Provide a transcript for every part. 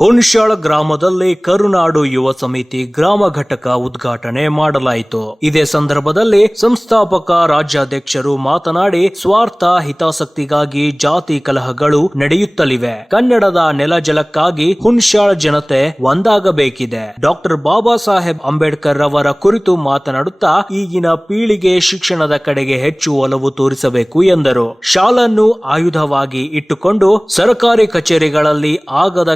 ಹುಣಶ್ಯಾಳ ಗ್ರಾಮದಲ್ಲಿ ಕರುನಾಡು ಯುವ ಸಮಿತಿ ಗ್ರಾಮ ಘಟಕ ಉದ್ಘಾಟನೆ ಮಾಡಲಾಯಿತು. ಇದೇ ಸಂದರ್ಭದಲ್ಲಿ ಸಂಸ್ಥಾಪಕ ರಾಜ್ಯಾಧ್ಯಕ್ಷರು ಮಾತನಾಡಿ, ಸ್ವಾರ್ಥ, ಹಿತಾಸಕ್ತಿಗಾಗಿ ಜಾತಿ ಕಲಹಗಳು ನಡೆಯುತ್ತಲಿವೆ. ಕನ್ನಡದ ನೆಲಜಲಕ್ಕಾಗಿ ಹುಣಶ್ಯಾಳ ಜನತೆ ಒಂದಾಗಬೇಕಿದೆ. ಡಾಕ್ಟರ್ ಬಾಬಾ ಸಾಹೇಬ್ ಅಂಬೇಡ್ಕರ್ ರವರ ಕುರಿತು ಮಾತನಾಡುತ್ತಾ, ಈಗಿನ ಪೀಳಿಗೆ ಶಿಕ್ಷಣದ ಕಡೆಗೆ ಹೆಚ್ಚು ಒಲವು ತೋರಿಸಬೇಕು ಎಂದರು. ಶಾಲನ್ನು ಆಯುಧವಾಗಿ ಇಟ್ಟುಕೊಂಡು ಸರ್ಕಾರಿ ಕಚೇರಿಗಳಲ್ಲಿ ಆಗದ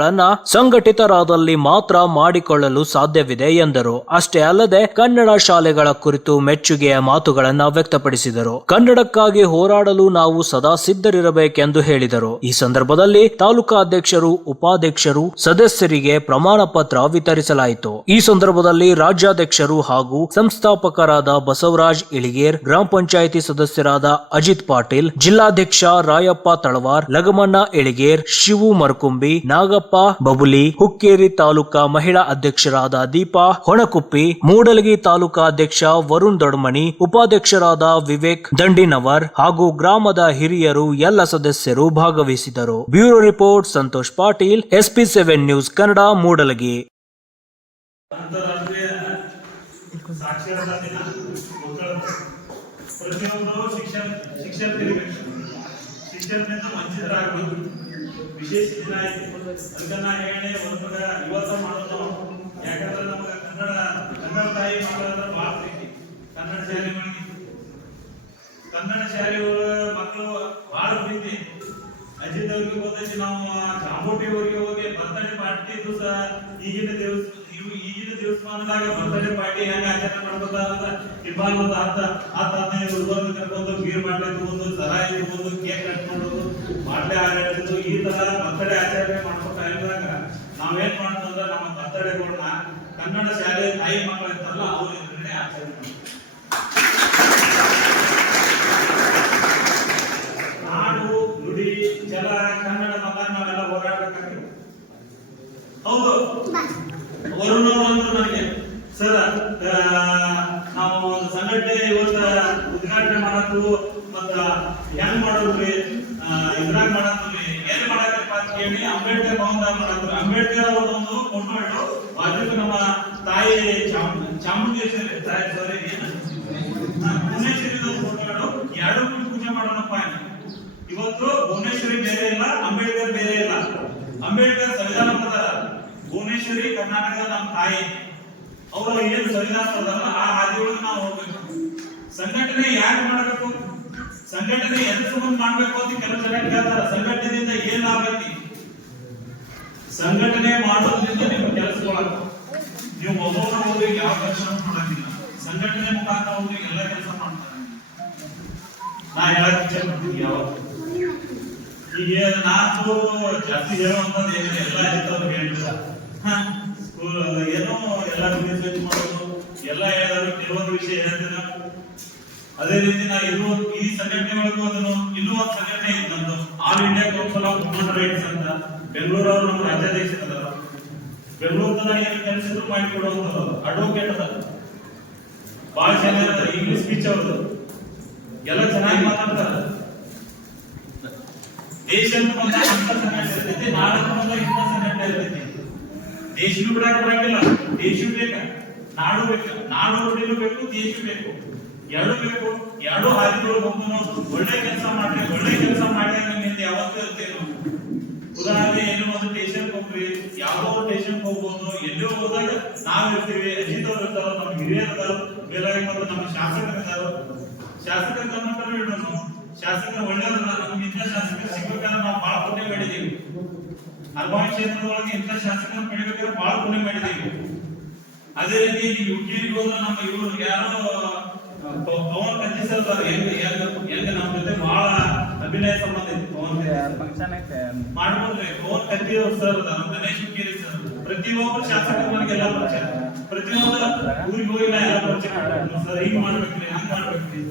ಕೆಲಸಗಳನ್ನ ಸಂಘಟಿತರಾದಲ್ಲಿ ಮಾತ್ರ ಮಾಡಿಕೊಳ್ಳಲು ಸಾಧ್ಯವಿದೆ ಎಂದರು. ಅಷ್ಟೇ ಅಲ್ಲದೆ ಕನ್ನಡ ಶಾಲೆಗಳ ಕುರಿತು ಮೆಚ್ಚುಗೆಯ ಮಾತುಗಳನ್ನ ವ್ಯಕ್ತಪಡಿಸಿದರು. ಕನ್ನಡಕ್ಕಾಗಿ ಹೋರಾಡಲು ನಾವು ಸದಾ ಸಿದ್ಧರಿರಬೇಕೆಂದು ಹೇಳಿದರು. ಈ ಸಂದರ್ಭದಲ್ಲಿ ತಾಲೂಕಾ ಅಧ್ಯಕ್ಷರು, ಉಪಾಧ್ಯಕ್ಷರು, ಸದಸ್ಯರಿಗೆ ಪ್ರಮಾಣ ಪತ್ರ ವಿತರಿಸಲಾಯಿತು. ಈ ಸಂದರ್ಭದಲ್ಲಿ ರಾಜ್ಯಾಧ್ಯಕ್ಷರು ಹಾಗೂ ಸಂಸ್ಥಾಪಕರಾದ ಬಸವರಾಜ್ ಇಳಿಗೇರ್, ಗ್ರಾಮ ಪಂಚಾಯಿತಿ ಸದಸ್ಯರಾದ ಅಜಿತ್ ಪಾಟೀಲ್, ಜಿಲ್ಲಾಧ್ಯಕ್ಷ ರಾಯಪ್ಪ ತಳವಾರ್, ಲಗಮಣ್ಣ ಇಳಿಗೇರ್, ಶಿವು ಮರ್ಕುಂಬಿ, ನಾಗಪ್ಪ ಬಬುಲಿ, ಹುಕ್ಕೇರಿ ತಾಲೂಕಾ ಮಹಿಳಾ ಅಧ್ಯಕ್ಷರಾದ ದೀಪಾ, ಹೊಣಕುಪ್ಪಿ, ಮೂಡಲಗಿ ತಾಲೂಕಾ ಅಧ್ಯಕ್ಷ ವರುಣ್ ದೊಡ್ಮಣಿ, ಉಪಾಧ್ಯಕ್ಷರಾದ ವಿವೇಕ್ ದಂಡಿನವರ್ ಹಾಗೂ ಗ್ರಾಮದ ಹಿರಿಯರು ಎಲ್ಲ ಸದಸ್ಯರು ಭಾಗವಹಿಸಿದರು. Bureau report, Santosh Patil, SP seven news Kannada, Mudalagi. ಪ್ರತಿಯೊಬ್ಬರು ಶಿಕ್ಷಣ ಶಿಕ್ಷಣದಿಂದ ವಂಚಿತರಾಗಬೇಕು. ವಿಶೇಷ ದಿನ ಆಯ್ತು ಅದನ್ನ ಹೇಳಿ ಇವತ್ತ ಮಾಡೋದು ಯಾಕಂದ್ರೆ ನಮ್ಗೆ ಕನ್ನಡ ಕನ್ನಡ ತಾಯಿ ಮಾಡೋದ್ರ ಭಾಳ ಪ್ರೀತಿ ಕನ್ನಡ ಶಾಲೆಗಳಿಗೆ ಕನ್ನಡ ಶಾಲೆಯವರ ಮಕ್ಕಳು ಭಾಳ ಪ್ರೀತಿ ಅಜಿತ್ ಅವ್ರಿಗೆ ಗೊತ್ತೈತಿ ನಾವು ಚಾಮುಂಡಿ ಹೋಗಿ ಹೋಗಿ ಬರ್ತಡೇ ಪಾರ್ಟಿ ಸಹ ಈಗಿನ ದೇವಸ್ಥಾನ ಈಗಿನ ದಿವಸಮಾನದಾಗ ಬರ್ತಡೇ ಪಾರ್ಟಿ ಹೆಂಗ ಆಚರಣೆ ಮಾಡ್ಬೋದಾದ ಇಬ್ಬಾಲ್ ಒಂದು ಹತ್ತ, ಹತ್ತು ಹದಿನೈದು ಹುಡುಗರನ್ನ ಕರ್ಕೊಂಡು ಬೀರ್ ಮಾಡ್ಲೆ ತಗೊಂಡು ಕೇಕ್ ಕಟ್ ಮಾಡೋದು ಮಾಡ್ಲೆ ಆಡಾಡಿದ್ದು ಈ ತರ ಬರ್ತಡೇ ಆಚರಣೆ ಮಾಡ್ಕೋ ನಾವೇನ್ ಮಾಡ್ತಂದ್ರೆ ನಮ್ಮ ಬರ್ತಡೇಗಳನ್ನ ಕನ್ನಡ ಶಾಲೆ ತಾಯಿ ಮಕ್ಕಳು ಇರ್ತಾರಲ್ಲ ಅವ್ರ ಎದುರುಗಡೆ ಆಚರಣೆ ಮಾಡ್ತೀವಿ ನಾಡು ನುಡಿ ಜಲ ಕನ್ನಡ ಮತ ನಾವೆಲ್ಲ ಹೋರಾಡಬೇಕಾಗಿದೆ ಹೌದು ವರುಣ್ ಅವರು ಅಂದ್ರು ನನಗೆ ಸರ್ ನಾವು ಸಂಘಟನೆ ಇವತ್ತ ಉದ್ಘಾಟನೆ ಮಾಡತ್ತು ಮತ್ತ ಹೆಂಗ್ ಮಾಡೋದ್ರಿ? ಇದ್ರಾಗ ಮಾಡತ್ರಿ ಏನ್ ಮಾಡತ್ತಪ್ಪ ಅಂತ ಕೇಳಿ ಅಂಬೇಡ್ಕರ್ ಭವನದಾಗ ಮಾಡತ್ರಿ ಅಂಬೇಡ್ಕರ್ ಅವರ ಒಂದು ಇಟ್ಟು ಬಾಜುಕ ನಮ್ಮ ತಾಯಿ ಚಾಮುಂಡಿ ಚಾಮುಂಡೇಶ್ವರಿ, ತಾಯಿ ಸಾರಿ ಭುವನೇಶ್ವರಿ ಇಡು ಎರಡು ಪೂಜೆ ಮಾಡೋಣಪ್ಪ ಇವತ್ತು ಭುವನೇಶ್ವರಿ ಬೇರೆ ಇಲ್ಲ, ಅಂಬೇಡ್ಕರ್ ಬೇರೆ ಇಲ್ಲ. ಅಂಬೇಡ್ಕರ್ ಸಂವಿಧಾನ ಪ್ರಕಾರ ಭುವನೇಶ್ವರಿ, ಕರ್ನಾಟಕದ ನಮ್ಮ ತಾಯಿ. ಅವರು ಏನು ಸಂವಿಧಾನ ಪ್ರಕಾರ ಆ ಹಾದಿಯೊಳಗೆ ನಾವು ಹೋಗ್ಬೇಕು. ಸಂಘಟನೆ ಯಾಕೆ ಮಾಡಬೇಕು? ಸಂಘಟನೆ ಎದ್ರ ಸಂಬಂಧ ಮಾಡಬೇಕು ಅಂತ ಕೆಲವು ಜನ ಕೇಳ್ತಾರ. ಸಂಘಟನೆಯಿಂದ ಏನ್ ಲಾಭ ಸಂಘಟನೆ ಮಾಡೋದ್ರಿಂದ ನಿಮ್ಮ ಕೆಲಸಗಳು ನೀವು ಒಬ್ಬೊಬ್ಬರು ಹೋಗಿ ಯಾವ ಕೆಲಸ ಮಾಡೋದಿಲ್ಲ ಸಂಘಟನೆ ಮುಖಾಂತರ ಹೋಗಿ ಎಲ್ಲ ಕೆಲಸ ಮಾಡ್ತಾರೆ. ನಾ ಹೇಳಕ್ ಇಚ್ಛೆ ಪಡ್ತೀನಿ ಯಾವಾಗ ಈಗ ನಾನು ಜಾಸ್ತಿ ಹೇಳುವಂತದ್ದು ಏನಿಲ್ಲ. ಎಲ್ಲ ಇರ್ತವ್ರು ಹೇಳಿಲ್ಲ ಏನೋ ಎಲ್ಲ ಮಾಡೋದು. ಎಲ್ಲ ಹೇಳಿದ್ರು. ಕೆಲವೊಂದು ವಿಷಯ ಹೇಳ್ತೀನಿ. ಅದೇ ರೀತಿ ನಾ ಇದು ಈ ಸಂಘಟನೆ ಒಳಗೂ ಅದನ್ನು ಇನ್ನೂ ಒಂದು ಸಂಘಟನೆ ಇತ್ತು ನಮ್ದು all India council of human rights ಅಂತ ಬೆಂಗಳೂರು ಅವರು ನಮ್ಮ ರಾಜ್ಯಾಧ್ಯಕ್ಷ ಬೆಂಗಳೂರು ತನ ಏನು ಕೆಲಸದ್ರು ಮಾಡಿಕೊಡುವಂಥದ್ದು ಅಡ್ವೊಕೇಟ್ ಅದ. ಚೆನ್ನಾಗಿ ಇಂಗ್ಲಿಷ್ ಸ್ಪೀಚ್ ಅವರು ಎಲ್ಲ ಚೆನ್ನಾಗಿ ಮಾತಾಡ್ತಾರೆ. ದೇಶ ಬಂದಾಗ ಇಂಥ ಸಂಘಟನೆ ಇರ್ತೈತಿ ನಾಡು ಬಂದಾಗ ಇಂಥ ಸಂಘಟನೆ ಇರ್ತೈತಿ. ದೇಶನೂ ಕೂಡ ಬರಂಗಿಲ್ಲ ದೇಶ ಬೇಕಾ? ನಾಡು ಬೇಕು? ನಾಡು ಬೇಕು ದೇಶ ಬೇಕು. ಎರಡು ಬೇಕು, ಎರಡು ಹಾದಿಗಳು ಹೋಗ್ಬೋದು ಒಳ್ಳೆ ಕೆಲಸ ಮಾಡಿ ಒಳ್ಳೆ ಕೆಲಸ ಮಾಡಿ ನಿಮ್ಮಿಂದ ಯಾವತ್ತೂ ಇರ್ತೇವೆ ನಾವು. ಉದಾಹರಣೆ ಏನು ಒಂದು ಸ್ಟೇಷನ್ ಹೋಗ್ರಿ ಯಾವ ಟೇಷನ್ ಹೋಗ್ಬೋದು ಎಲ್ಲೋ ಹೋದಾಗ ನಾವ್ ಇರ್ತೀವಿ ಅಜಿತ್ ಅವ್ರು ಇರ್ತಾರೋ, ನಮ್ಮ ಹಿರಿಯರು ಅದಾರ ಬೇಲಾಗಿ ಮತ್ತು ನಮ್ಮ ಶಾಸಕರು ಇದಾರ ಶಾಸಕರ ಗಮನಕ್ಕೂ ಇಡೋಣ ಶಾಸಕ ಒಳ್ಳೆಯವ್ರ ನಮ್ಗೆ ಇಂಥ ಶಾಸಕರು ಸಿಗ್ಬೇಕಾದ್ರೆ ನಾವು ಬಹಳ ಪುಣ್ಯ ಮಾಡಿದ್ದೀವಿ. ಅರ್ಬಾನ್ ಕ್ಷೇತ್ರದೊಳಗೆ ಇಂಥ ಶಾಸಕರನ್ನು ಪಡಿಬೇಕಾದ್ರೆ ಬಹಳ ಪುಣ್ಯ ಮಾಡಿದ್ದೀವಿ. ಅದೇ ರೀತಿ ನೀವು ಹೋದ್ರೆ ನಮ್ಮ ಇವರು ಯಾರೋ ಪವನ್ ಕತ್ತಿ ಸರ್. ಸರ್ ಹೆಂಗ ನಮ್ಮ ಜೊತೆ ಬಹಳ ಅಭಿನಯ ಸಂಬಂಧ ಇತ್ತು ಪವನ್. ಫಂಕ್ಷನ್ ಐತೆ ಮಾಡ್ಬೋದ್ರಿ ಪವನ್ ಅವ್ರು ಸರ್. ಅದಾರ ಗಣೇಶ್ ಹುಕ್ಕೇರಿ ಸರ್. ಪ್ರತಿಯೊಬ್ಬರು ಶಾಸಕರು ನನಗೆಲ್ಲ ಪರಿಚಯ. ಪ್ರತಿಯೊಂದು ಊರಿಗೆ ಹೋಗಿಲ್ಲ ಎಲ್ಲ ಪರಿಚಯ. ಸರ್ ಹಿಂಗ್ ಮಾಡ್ಬೇಕ್ರಿ ಹಂಗ್ ಮಾಡ್ಬೇಕ್ರಿ.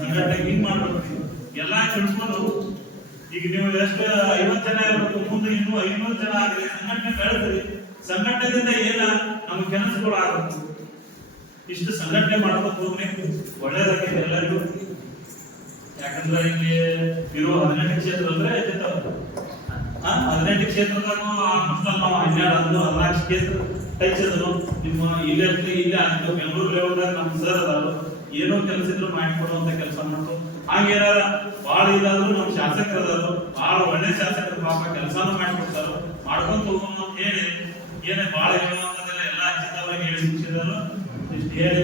ಸಂಘಟನೆ ಹಿಂಗ್ ಮಾಡ್ಬೇಕ್ರಿ. ಎಲ್ಲಾ ತಿಳ್ಕೊಂಡು ಈಗ ನೀವು ಎಷ್ಟು ಐವತ್ ಜನ ಇರ್ಬೇಕು ಮುಂದೆ ಇನ್ನೂ ಐನೂರು ಜನ ಆಗ್ರಿ ಸಂಘಟನೆ ಬೆಳೆದ್ರಿ. ಸಂಘಟನೆಯಿಂದ ಏನ ನಮ್ಮ ಕೆಲಸಗಳು ಆಗುತ್ತೆ. ಇಷ್ಟು ಸಂಘಟನೆ ಮಾಡ್ಕೊತ ಹೋಗ್ಬೇಕು ಒಳ್ಳೇದಾಗಿದೆ ಎಲ್ಲರಿಗೂ. ಯಾಕಂದ್ರೆ ಇಲ್ಲಿ ಇರೋ ಹದಿನೆಂಟು ಕ್ಷೇತ್ರ ಅಂದ್ರೆ ಹದಿನೆಂಟು ಕ್ಷೇತ್ರದಾಗ ಹನ್ನೆರಡು, ಹದಿಮೂರು, ಹದಿನಾಲ್ಕು ಕ್ಷೇತ್ರ ಟಚ್ ನಿಮ್ಮ ಇಲ್ಲೇ ಇಲ್ಲೇ ಆಗ್ತದೆ ಬೆಂಗಳೂರು ಲೆವೆಲ್ದಾಗ ನಮ್ಮ ಸರ್ ಅದಾರು. ಏನೋ ಕೆಲಸ ಇದ್ರು ಮಾಡಿಕೊಡುವಂತ ಕೆಲಸ ಮಾಡ್ತು ಹಂಗೇನಾರ ಭಾಳ ಇದಾದ್ರು ನಮ್ಮ ಶಾಸಕರು ಅದಾರು. ಭಾಳ ಒಳ್ಳೆ ಶಾಸಕರು, ಪಾಪ ಕೆಲಸನೂ ಮಾಡಿಕೊಡ್ತಾರು. ಮಾಡ್ಕೊಂತ ಹೋಗೋಣ ಅಂತ ಹೇಳಿ, ಏನೇ ಭಾಳ ಹೇಳುವಂಥದ್ದೆಲ್ಲ ಎಲ್ಲ ಹಂಚಿದವ್ರಿಗೆ ಹೇಳಿ ಮುಗಿಸಿದರು. ಇಷ್ಟು ಹೇಳಿ